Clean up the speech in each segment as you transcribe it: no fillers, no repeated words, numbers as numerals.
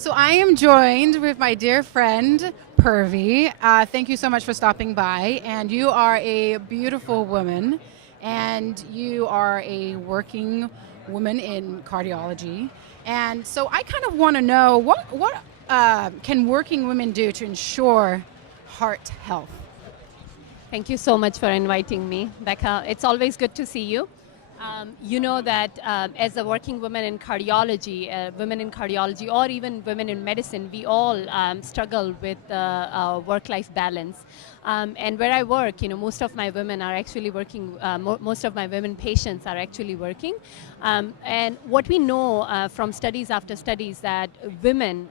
So I am joined with my dear friend, Purvi. Thank you so much for stopping by. And you are a beautiful woman, and you are a working woman in cardiology. And so I kind of want to know what can working women do to ensure heart health? Thank you so much for inviting me, Becca. It's always good to see you. You know that as a working woman in cardiology, or even women in medicine, we all struggle with work-life balance. And where I work, most of my women are actually working. Most of my women patients are actually working. And what we know from studies after studies that women,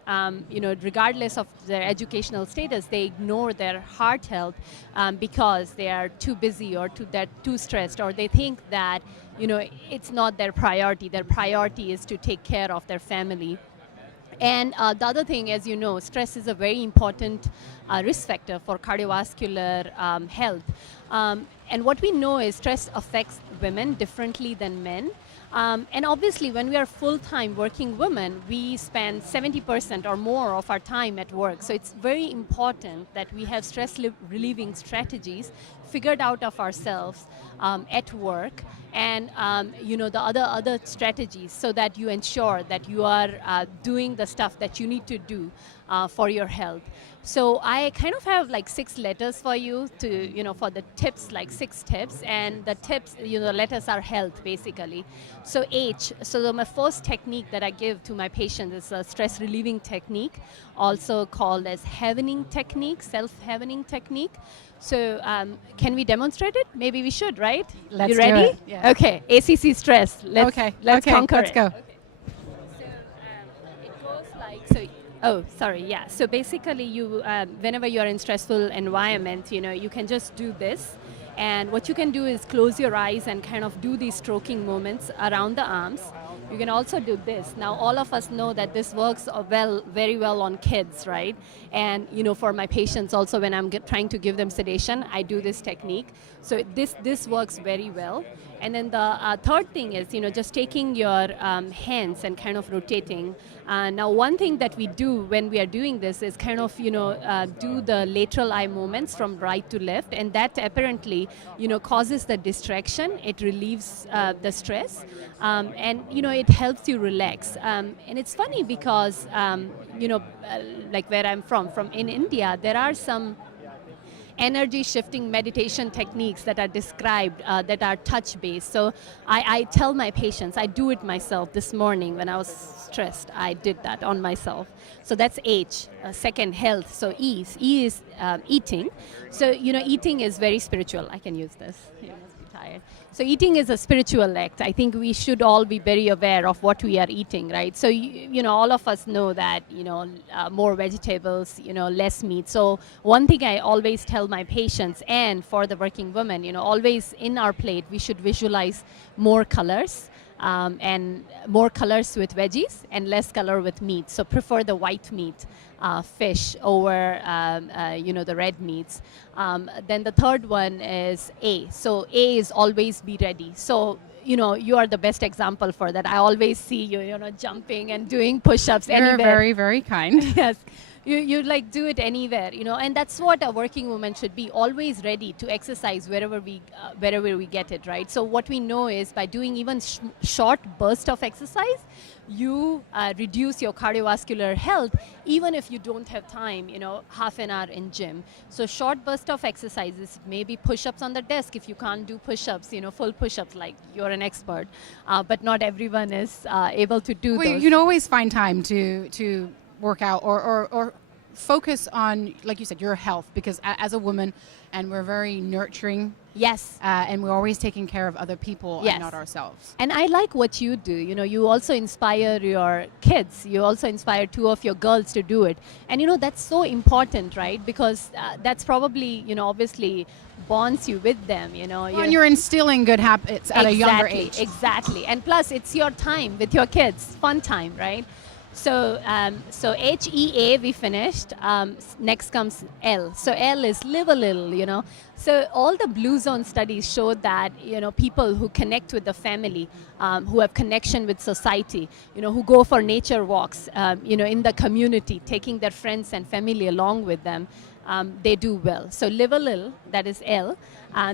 regardless of their educational status, they ignore their heart health because they are too busy or they're too stressed, or they think that it's not their priority. Their priority is to take care of their family. And the other thing, as you know, stress is a very important risk factor for cardiovascular health. And what we know is stress affects women differently than men. And obviously, when we are full-time working women, we spend 70% or more of our time at work. So it's very important that we have stress-relieving strategies figured out of ourselves at work, and the other strategies, so that you ensure that you are doing the stuff that you need to do for your health. So I kind of have like 6 letters for you to, for the tips, like 6 tips, and the tips, the letters are health basically. So H, so my first technique that I give to my patients is a stress relieving technique, also called as heavening technique, self-heavening technique. So can we demonstrate it? Maybe we should, right? Let's you ready? do it. Yeah. Okay, ACC stress. Let's conquer let's it. go. Okay. So it goes like so. Oh, sorry. Yeah. So basically, you whenever you are in stressful environment, you can just do this, and what you can do is close your eyes and kind of do these stroking movements around the arms. You can also do this. Now, all of us know that this works very well on kids, right? And for my patients also, when I'm trying to give them sedation, I do this technique. So this works very well. And then the third thing is, just taking your hands and kind of rotating. Now, one thing that we do when we are doing this is kind of, do the lateral eye movements from right to left, and that apparently, causes the distraction. It relieves the stress, and it helps you relax. And it's funny because, like where I'm from in India, there are some energy shifting meditation techniques that are described that are touch based. So I tell my patients, I do it myself. This morning when I was stressed, I did that on myself. So that's H. Second, health. So E is eating. So eating is very spiritual. I can use this. You must be tired. So eating is a spiritual act. I think we should all be very aware of what we are eating, right? So all of us know that more vegetables, less meat. So one thing I always tell my patients, and for the working women, always in our plate we should visualize more colors. And more colors with veggies and less color with meat. So prefer the white meat, fish over the red meats. Then the third one is A. So A is always be ready. So you are the best example for that. I always see you, jumping and doing push-ups anywhere. You're very, very kind. Yes. You like do it anywhere, and that's what a working woman should be, always ready to exercise wherever we get it, right? So what we know is by doing even short burst of exercise, you reduce your cardiovascular health, even if you don't have time, half an hour in gym. So short burst of exercises, maybe push-ups on the desk if you can't do push-ups, full push-ups, like you're an expert, but not everyone is able to do those. You can always find time to work out or focus on, like you said, your health, because as a woman, and we're very nurturing. Yes. And we're always taking care of other people, yes, and not ourselves. And I like what you do. You also inspire your kids. You also inspire 2 of your girls to do it. And that's so important, right? Because that's probably, obviously bonds you with them, And you're instilling good habits at a younger age. Exactly. And plus, it's your time with your kids, fun time, right? So HEA we finished. Next comes L. So L is live a little, you know. So all the blue zone studies show that, you know, people who connect with the family, who have connection with society, you know, who go for nature walks, you know, in the community, taking their friends and family along with them, they do well. So live a little, that is L.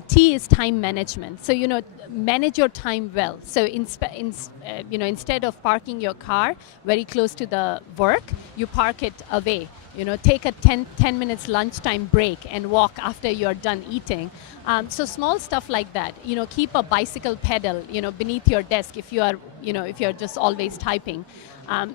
T is time management. So, you know, manage your time well. So you know, instead of parking your car very close to the work, you park it away. You know, take a 10 minutes lunchtime break and walk after you're done eating. So small stuff like that. You know, keep a bicycle pedal, you know, beneath your desk if you are, you know, if you're just always typing.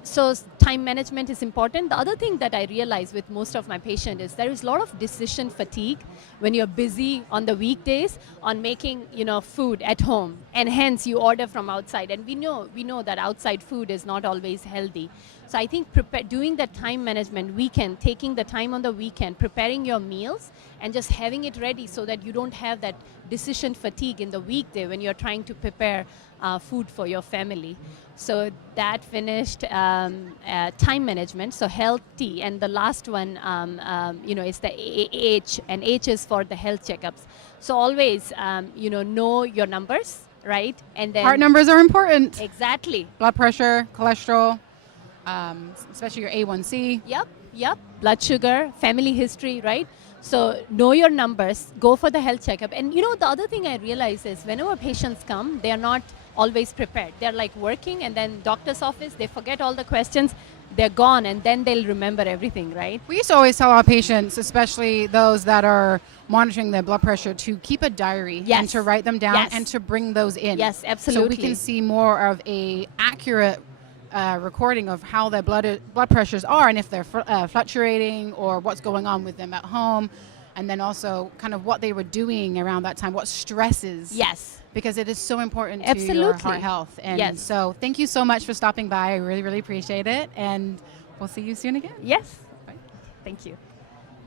So time management is important. The other thing that I realize with most of my patients is there is a lot of decision fatigue when you're busy on the weekdays on making, you know, food at home, and hence you order from outside. And we know that outside food is not always healthy. So I think doing that time management weekend, taking the time on the weekend, preparing your meals, and just having it ready so that you don't have that decision fatigue in the weekday when you're trying to prepare food for your family. So that finished time management, so healthy. And the last one, you know, is the H, and H is for the health checkups. So always, you know your numbers, right? And then Heart numbers are important. Exactly. Blood pressure, cholesterol, especially your A1C. Yep. Blood sugar, family history, right? So know your numbers, go for the health checkup. And you know, the other thing I realize is whenever patients come, they are not always prepared. They're like working, and then doctor's office, they forget all the questions, they're gone, and then they'll remember everything, right? We used to always tell our patients, especially those that are monitoring their blood pressure, to keep a diary and to write them down and to bring those in. Yes, absolutely. So we can see more of a accurate recording of how their blood pressures are, and if they're fluctuating, or what's going on with them at home, and then also kind of what they were doing around that time, what stresses. Yes. Because it is so important to your heart health. And so thank you so much for stopping by. I really, really appreciate it. And we'll see you soon again. Yes. Bye. Thank you.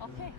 Okay.